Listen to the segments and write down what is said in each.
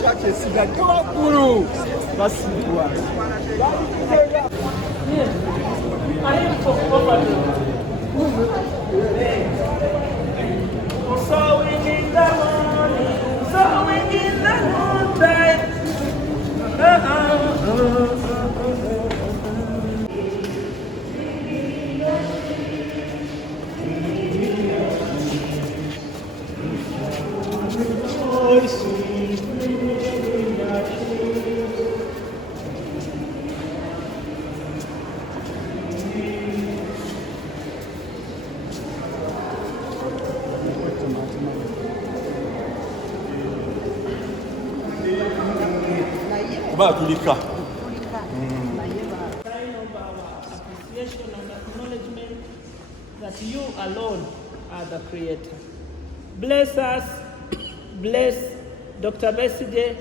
Church esigadde waggulu basibwa. Sowing in the morning, sowing in the noontime. Bagulika. Sign of our appreciation and acknowledgement that you alone are the Creator. Bless us, bless Dr. Byesigye,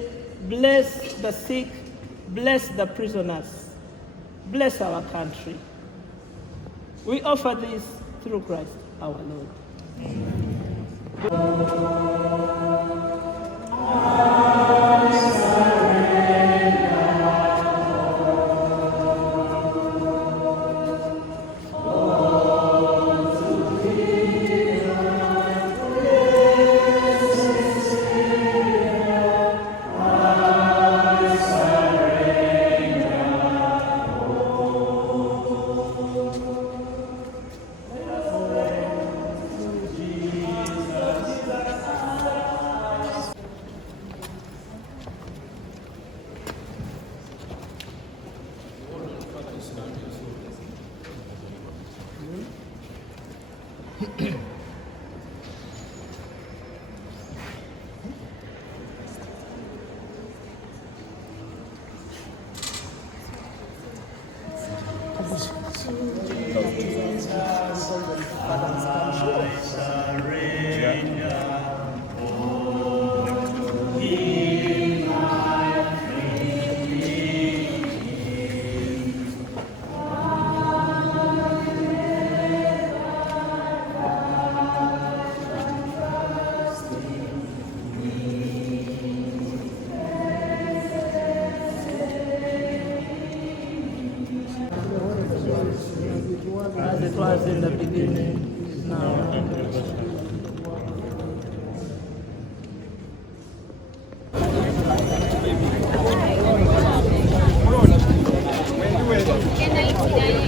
bless the sick, bless the prisoners, bless our country. We offer this through Christ our Lord. As it was in the beginning, is now. Can I